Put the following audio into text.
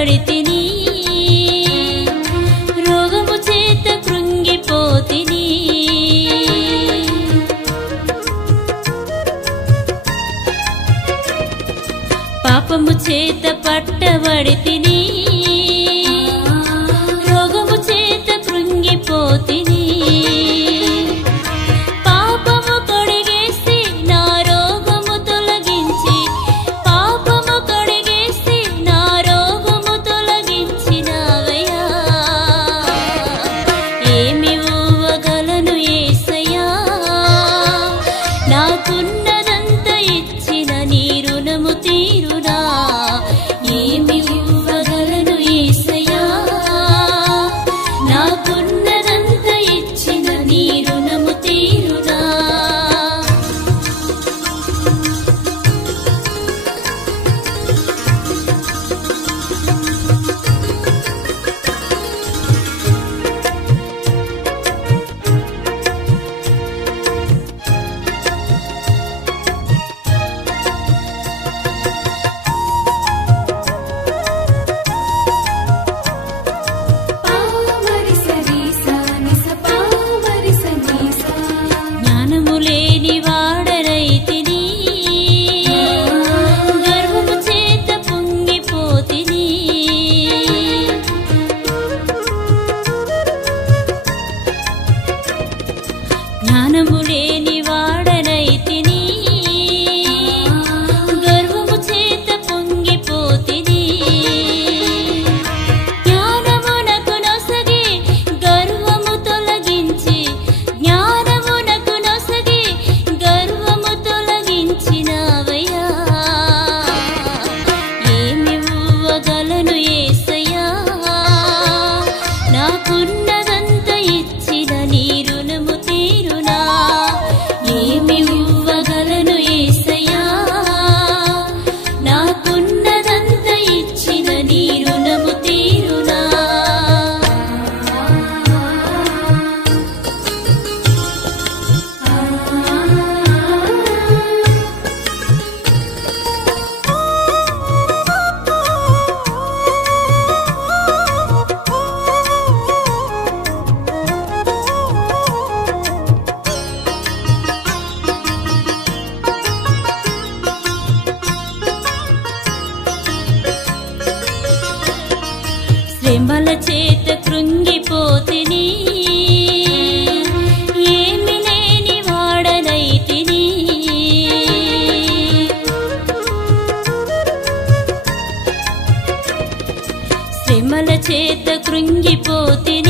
పట్టబడితిని రోగము చేత కృంగిపోతిని పాపము చేత పట్టబడితిని రోగము చేత కృంగిపోతిని పాపము కడిగేసి నా రోగము తొలగించి పాపము కడిగేసి నా రోగము తొలగించినావయ్యా ఏమి ఇవ్వగలను యేసయ్యా నాకున్నదంతా ఇచ్చిన నీ రుణము తీరునా ఏమి ఇవ్వగలను యేసయ్యా నాకున్నదంతా ఇచ్చిన నీ రుణము తీరునా జ్ఞానము లేని వాడనైతిని గర్వము చేత పొంగిపోతిని జ్ఞానము లేని వాడనైతిని గర్వము చేత పొంగిపోతిని జ్ఞానమునకు నొసగి గర్వము తొలగించి జ్ఞానమునకు నొసగి గర్వము తొలగించినావయ్యా ఏమి ఇవ్వగలను యేసయ్యా నాకున్నదంతా ఇచ్చిన నీ రుణము తీరునా ఏమి ఇవ్వగలను యేసయ్యా నాకున్నదంతా ఇచ్చిన నీ రుణము తీరునా శ్రమల చేత కృంగిపోతిని ఏమి లేని వాడనైతిని శ్రమల చేత కృంగిపోతిని